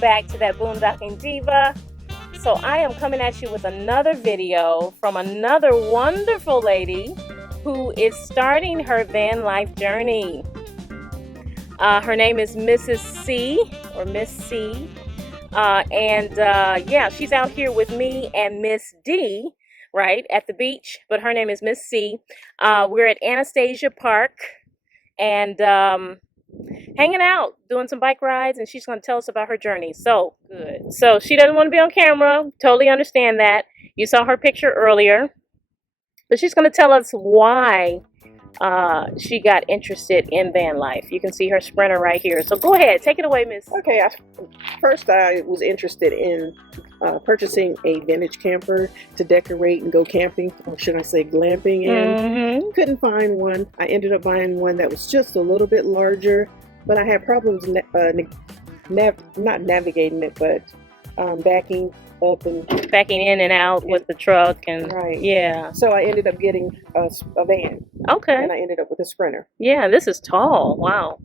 back to that Boondocking Diva. So I am coming at you with another video from another wonderful lady who is starting her van life journey. Her name is Mrs. C, or Miss C. Yeah, she's out here with me and Miss D, right, at the beach, but her name is Miss C. We're at Anastasia Park and hanging out, doing some bike rides, and she's going to tell us about her journey. So good. So she doesn't want to be on camera. Totally understand that. You saw her picture earlier, but she's going to tell us why she got interested in van life. You can see her Sprinter right here. So go ahead, take it away, Miss. Okay, first I was interested in purchasing a vintage camper to decorate and go camping, or should I say glamping in. Couldn't find one. I ended up buying one that was just a little bit larger, but I had problems not navigating it, but backing up and backing in and out with the truck, and right. Yeah. So I ended up getting a van. Okay. And I ended up with a Sprinter. Yeah, this is tall. Wow.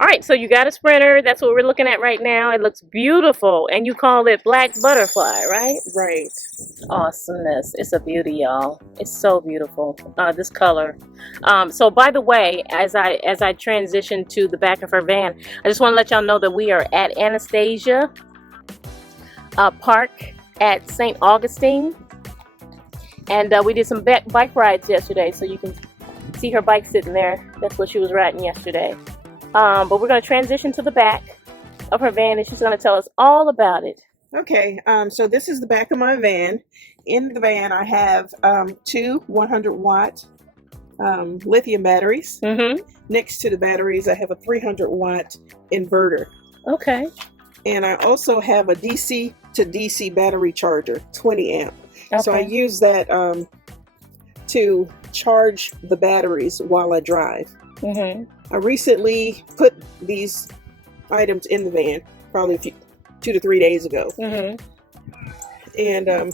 All right, so you got a Sprinter. That's what we're looking at right now. It looks beautiful, and you call it Black Butterfly, right? Right. Awesomeness. It's a beauty, y'all. It's so beautiful. This color. So by the way, as I transition to the back of her van, I just want to let y'all know that we are at Anastasia Park at St. Augustine, and we did some bike rides yesterday, so you can see her bike sitting there. That's what she was riding yesterday. But we're going to transition to the back of her van, and she's going to tell us all about it. Okay, so this is the back of my van. In the van, I have two 100-watt lithium batteries. Next to the batteries, I have a 300-watt inverter. Okay. And I also have a DC to DC battery charger, 20 amp. Okay. So I use that to charge the batteries while I drive. I recently put these items in the van, probably 2 to 3 days ago. And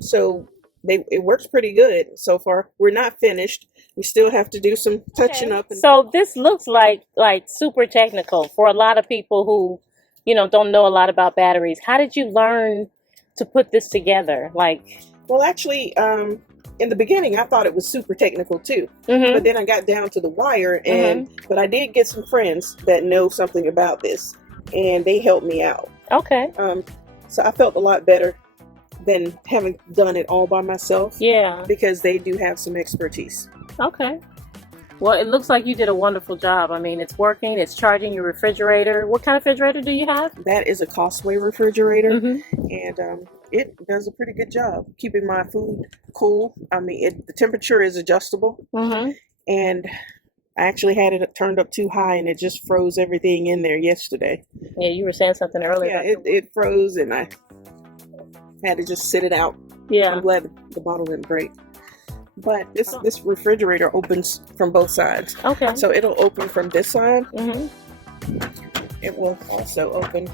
so it works pretty good so far. We're not finished. We still have to do some touching up. So this looks like super technical for a lot of people who, you know, don't know a lot about batteries. How did you learn to put this together? Well, actually, in the beginning, I thought it was super technical too. But then I got down to the wire, but I did get some friends that know something about this, and they helped me out. Okay. So I felt a lot better than having done it all by myself. Yeah. Because they do have some expertise. Okay. Well, it looks like you did a wonderful job. I mean, it's working. It's charging your refrigerator. What kind of refrigerator do you have? That is a Costway refrigerator, and it does a pretty good job keeping my food cool. I mean, the temperature is adjustable, and I actually had it turned up too high, and it just froze everything in there yesterday. Yeah, you were saying something earlier. Yeah, it froze, and I had to just sit it out. Yeah. I'm glad the bottle didn't break. But this refrigerator opens from both sides. Okay. So it'll open from this side. It will also open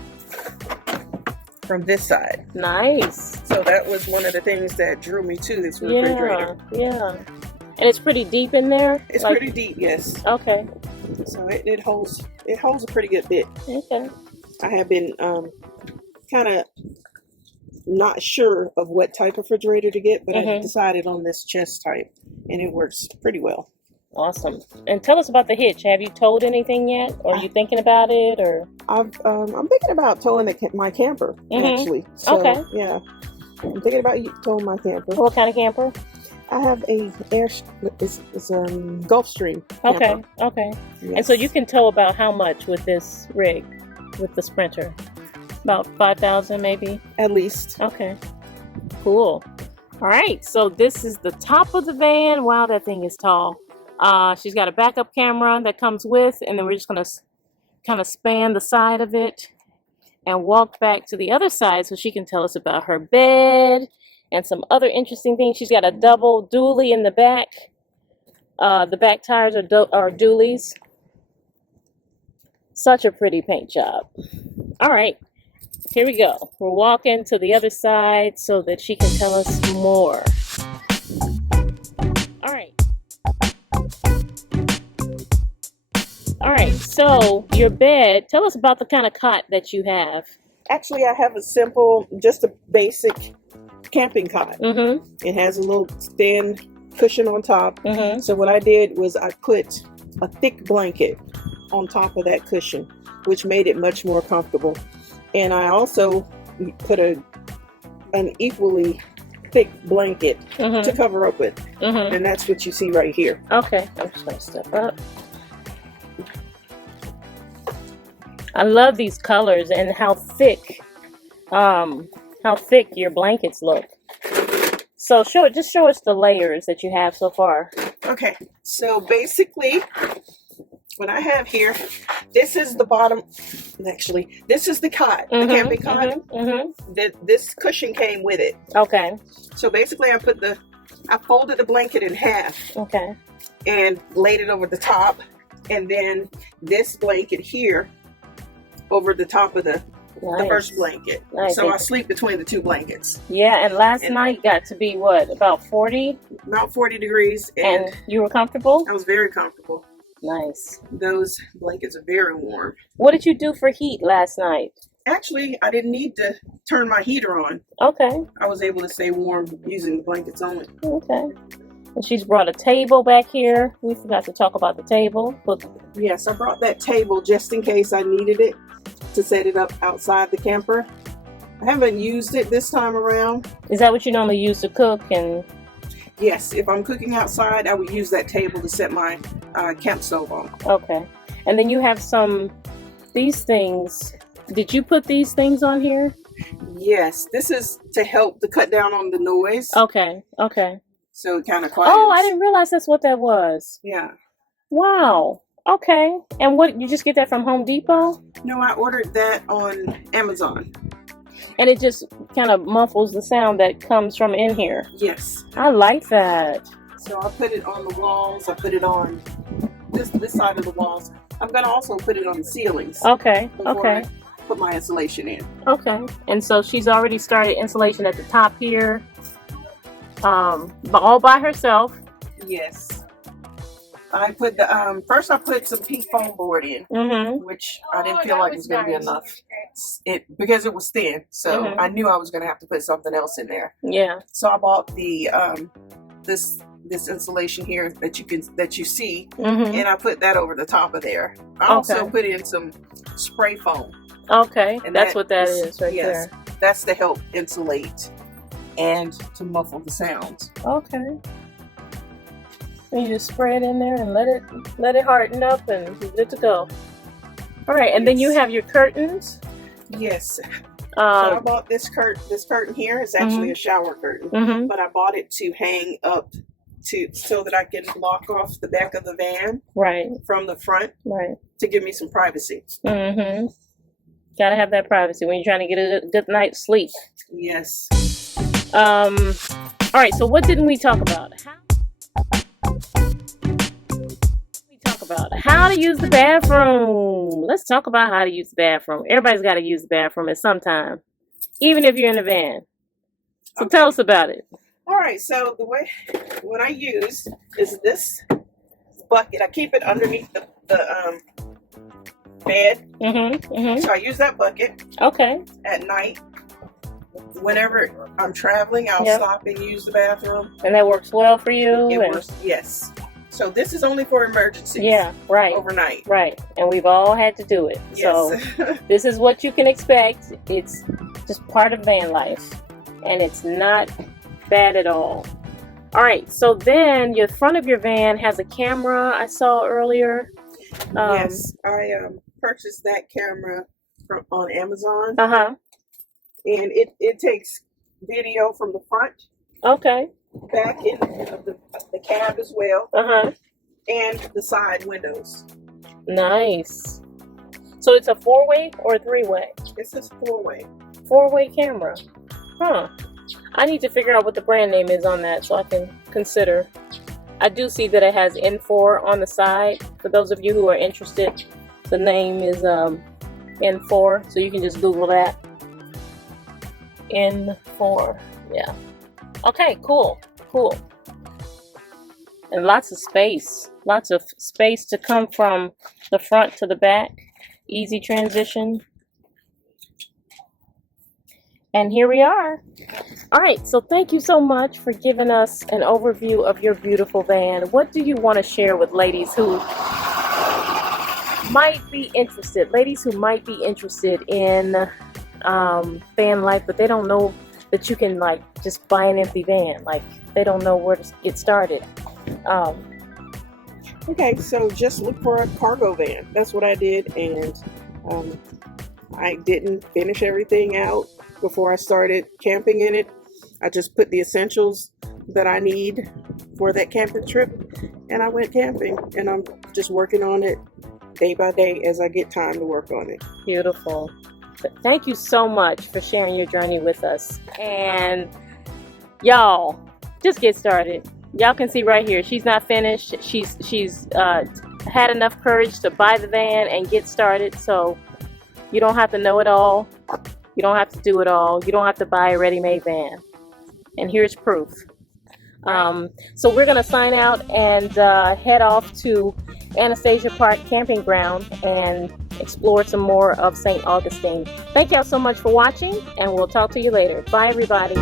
from this side. Nice. So that was one of the things that drew me to this refrigerator. Yeah. And it's pretty deep in there? It's pretty deep, yes. Okay. So it holds a pretty good bit. Okay. I have been kind of not sure of what type of refrigerator to get, but I decided on this chest type, and it works pretty well. Awesome. And tell us about the hitch. Have you towed anything yet, or are you thinking about it, or? I'm thinking about towing my camper, actually. So, okay. Yeah, I'm thinking about towing my camper. What kind of camper? I have a Gulfstream. Okay. Camper. Okay. Yes. And so you can tow about how much with this rig, with the Sprinter? About 5,000 maybe? At least. Okay. Cool. All right. So this is the top of the van. Wow, that thing is tall. She's got a backup camera that comes with, and then we're just going to kind of span the side of it and walk back to the other side so she can tell us about her bed and some other interesting things. She's got a double dually in the back. The back tires are dualies. Such a pretty paint job. All right. Here we go. We're walking to the other side so that she can tell us more. All right. so your bed, tell us about the kind of cot that you have. Actually, I have a simple, just a basic camping cot. Mm-hmm. It has a little stand cushion on top. Mm-hmm. So what I did was I put a thick blanket on top of that cushion, which made it much more comfortable. And I also put an equally thick blanket to cover up with. Mm-hmm. And that's what you see right here. Okay, I'm just gonna step up. I love these colors and how thick your blankets look. So just show us the layers that you have so far. Okay, so basically what I have here, this is the bottom, actually, this is the cot, the camping cot. This cushion came with it. Okay. So basically I folded the blanket in half. Okay. And laid it over the top, and then this blanket here over the top of the first blanket. Nice. So I sleep between the two blankets. Yeah, and last night got to be what, about 40? About 40 degrees. And you were comfortable? I was very comfortable. Nice. Those blankets are very warm. What did you do for heat last night? Actually, I didn't need to turn my heater on. Okay. I was able to stay warm using the blankets only. Okay. And she's brought a table back here. We forgot to talk about the table. Yes, I brought that table just in case I needed it to set it up outside the camper. I haven't used it this time around. Is that what you normally use to cook? And yes, if I'm cooking outside, I would use that table to set my camp stove on. Okay. And then you have these things. Did you put these things on here? Yes, this is to help to cut down on the noise. Okay. Okay. So it kind of quiets. Oh, I didn't realize that's what that was. Yeah. Wow. Okay. And what, you just get that from Home Depot? No, I ordered that on Amazon. And it just kind of muffles the sound that comes from in here. Yes. I like that. So I put it on the walls. I put it on this side of the walls. I'm going to also put it on the ceilings. Okay. Before Okay. I put my insulation in. Okay. And so she's already started insulation at the top here. But all by herself. Yes. I put the first I put some pink foam board in, which I didn't feel like it was going to be enough. Because it was thin, so I knew I was going to have to put something else in there. Yeah. So I bought the this insulation here that you see, and I put that over the top of there. I also put in some spray foam. Okay, and that's what that is right yes, there. That's to help insulate and to muffle the sounds. Okay. And you just spray it in there and let it harden up, and you're good to go. All right, and then you have your curtains. Yes. So I bought this curtain here. It's actually a shower curtain, but I bought it to hang up so that I can block off the back of the van from the front to give me some privacy. Gotta have that privacy when you're trying to get a good night's sleep. Yes. All right, so what didn't we talk about? How to use the bathroom. Let's talk about how to use the bathroom. Everybody's got to use the bathroom at some time, even if you're in a van. So tell us about it. All right, so what I use is this bucket. I keep it underneath the bed. So I use that bucket. Okay. At night. Whenever I'm traveling, I'll stop and use the bathroom. And that works well for you? It works, yes. So this is only for emergencies. Yeah, right. Overnight. Right. And we've all had to do it. Yes. So this is what you can expect. It's just part of van life. And it's not bad at all. All right. So then the front of your van has a camera I saw earlier. Yes. I purchased that camera on Amazon. And it takes video from the front. Okay. Back in the cab as well. And the side windows. Nice. So it's a 4-way or a 3-way? It's a 4-way. 4-way camera. Huh. I need to figure out what the brand name is on that so I can consider. I do see that it has N4 on the side. For those of you who are interested, the name is N4. So you can just Google that. N4. Yeah. Okay, cool. And lots of space to come from the front to the back. Easy transition. And here we are. All right, so thank you so much for giving us an overview of your beautiful van. What do you want to share with ladies who might be interested in van life, but they don't know that you can like just buy an empty van, like they don't know where to get started? Okay, so just look for a cargo van. That's what I did, and I didn't finish everything out before I started camping in it. I just put the essentials that I need for that camping trip, and I went camping, and I'm just working on it day by day as I get time to work on it. Beautiful. Thank you so much for sharing your journey with us. And y'all, just get started. Y'all can see right here, she's not finished. She's had enough courage to buy the van and get started. So you don't have to know it all. You don't have to do it all. You don't have to buy a ready-made van. And here's proof. So we're gonna sign out and head off to Anastasia Park Camping Ground and explore some more of St. Augustine. Thank y'all so much for watching, and we'll talk to you later. Bye, everybody.